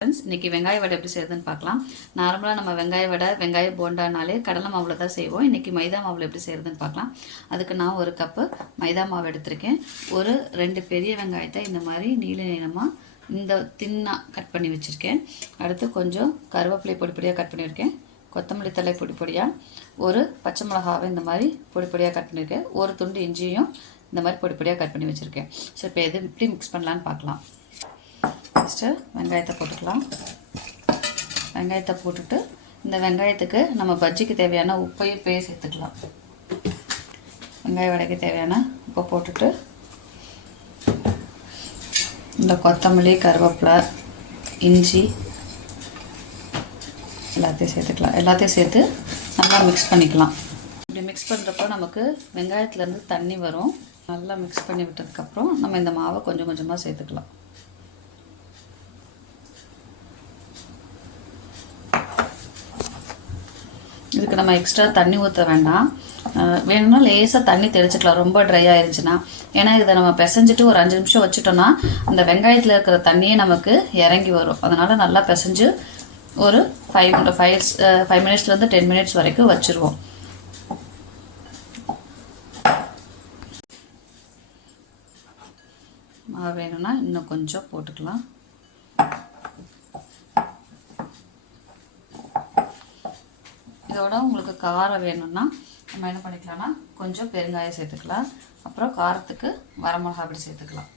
Friends இன்றைக்கி வெங்காய வடை எப்படி செய்யறதுன்னு பார்க்கலாம். நார்மலாக நம்ம வெங்காய வடை வெங்காய போண்டானாலே கடலை மாவில் தான் செய்வோம். இன்றைக்கி மைதா மாவில் எப்படி செய்கிறதுன்னு பார்க்கலாம். அதுக்கு நான் ஒரு கப்பு மைதா மாவு எடுத்திருக்கேன். ஒரு ரெண்டு பெரிய வெங்காயத்தை இந்த மாதிரி நீல நீளமாக இந்த தின்னாக கட் பண்ணி வச்சுருக்கேன். அடுத்து கொஞ்சம் கருவேப்பிலை பொடி பொடியாக கட் பண்ணியிருக்கேன். கொத்தமல்லி தலை பொடி பொடியாக ஒரு பச்சை மிளகாவை இந்த மாதிரி பொடி பொடியாக கட் பண்ணியிருக்கேன். ஒரு துண்டு இஞ்சியும் இந்த மாதிரி பொடி பொடியாக கட் பண்ணி வச்சுருக்கேன். ஸோ இப்போ எது எப்படி மிக்ஸ் பண்ணலான்னு பார்க்கலாம். ஃபஸ்ட்டு வெங்காயத்தை போட்டுக்கலாம். வெங்காயத்தை போட்டுட்டு இந்த வெங்காயத்துக்கு நம்ம பஜ்ஜிக்கு தேவையான உப்பையும் இப்போயே சேர்த்துக்கலாம். வெங்காய வடைக்கு தேவையான உப்பை போட்டுட்டு இந்த கொத்தமல்லி கருவேப்பிலை இஞ்சி எல்லாத்தையும் சேர்த்துக்கலாம். எல்லாத்தையும் சேர்த்து நல்லா மிக்ஸ் பண்ணிக்கலாம். இப்படி மிக்ஸ் பண்ணுறப்போ நமக்கு வெங்காயத்துலேருந்து தண்ணி வரும். நல்லா மிக்ஸ் பண்ணி விட்டதுக்கப்புறம் நம்ம இந்த மாவை கொஞ்சம் கொஞ்சமாக சேர்த்துக்கலாம். இதுக்கு நம்ம எக்ஸ்ட்ரா தண்ணி ஊற்ற வேண்டாம். வேணும்னா லேசாக தண்ணி தெளிச்சுக்கலாம். ரொம்ப ட்ரை ஆயிருச்சுன்னா. ஏன்னா இதை நம்ம பிசைஞ்சிட்டு ஒரு அஞ்சு நிமிஷம் வச்சுட்டோன்னா அந்த வெங்காயத்தில் இருக்கிற தண்ணியே நமக்கு இறங்கி வரும். அதனால் நல்லா பிசைஞ்சு ஒரு ஃபைவ் ஃபைவ் ஃபைவ் மினிட்ஸ்லேருந்து டென் மினிட்ஸ் வரைக்கும் வச்சுருவோம். வேணும்னா இன்னும் கொஞ்சம் போட்டுக்கலாம். இதோட உங்களுக்கு காரம் வேணும்னா நம்ம என்ன பண்ணிக்கலாம்னா கொஞ்சம் பெருங்காயம் சேர்த்துக்கலாம். அப்புறம் காரத்துக்கு வரமிளகா அப்படி சேர்த்துக்கலாம்.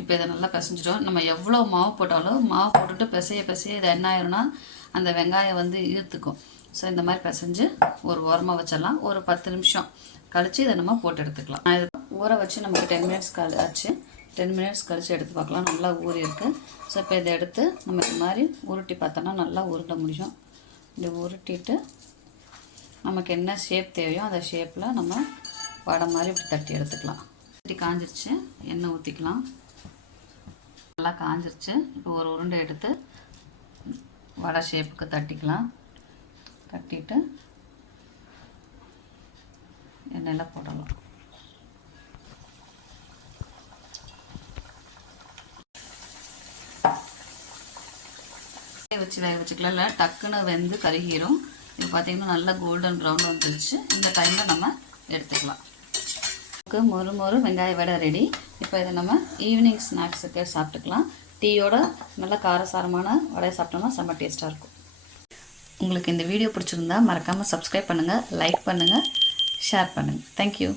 இப்போ இதை நல்லா பிசைஞ்சிடும். நம்ம எவ்வளோ மாவு போட்டாலும் மாவு போட்டுட்டு பிசைய பிசைய இது என்ன ஆயிரும்னா அந்த வெங்காயம் வந்து ஈர்த்துக்கும். ஸோ இந்த மாதிரி பிசைஞ்சு ஒரு ஓரமாக வச்சிடலாம். ஒரு பத்து நிமிஷம் கழித்து இதை நம்ம போட்டு எடுத்துக்கலாம். நான் இது ஊற வச்சு நமக்கு டென் மினிட்ஸ் கழிச்சு டென் மினிட்ஸ் கழித்து எடுத்து பார்க்கலாம். நல்லா ஊறி இருக்குது ஸோ இப்போ இதை எடுத்து நம்ம இது மாதிரி உருட்டி பார்த்தோன்னா நல்லா உருட்ட முடியும். இப்படி உருட்டிட்டு நமக்கு என்ன ஷேப் தேவையோ அந்த ஷேப்பில் நம்ம வடை மாதிரி இப்படி தட்டி எடுத்துக்கலாம். இப்படி காஞ்சிருச்சு. எண்ணெய் ஊற்றிக்கலாம் நல்லா காஞ்சிருச்சு. இப்போ ஒரு உருண்டை எடுத்து வடை ஷேப்புக்கு தட்டிக்கலாம். தட்டிட்டு எண்ணெயில் போடலாம். வச்சு வேக வச்சுக்கலாம். இல்லை டக்குன்னு வெந்து கருகிரும். இப்போ பார்த்திங்கன்னா நல்லா கோல்டன் ப்ரௌன் வந்துருச்சு. இந்த டைமில் நம்ம எடுத்துக்கலாம். மொறு மொறு வெங்காய வடை ரெடி இப்போ இதை நம்ம ஈவினிங் ஸ்நாக்ஸுக்கு சாப்பிட்டுக்கலாம். டீயோட நல்லா காரசாரமான வடையை சாப்பிட்டோம்னா செம்ம டேஸ்ட்டாக இருக்கும். உங்களுக்கு இந்த வீடியோ பிடிச்சிருந்தா மறக்காமல் சப்ஸ்கிரைப் பண்ணுங்கள் லைக் பண்ணுங்கள் ஷேர் பண்ணுங்கள் தேங்க்யூ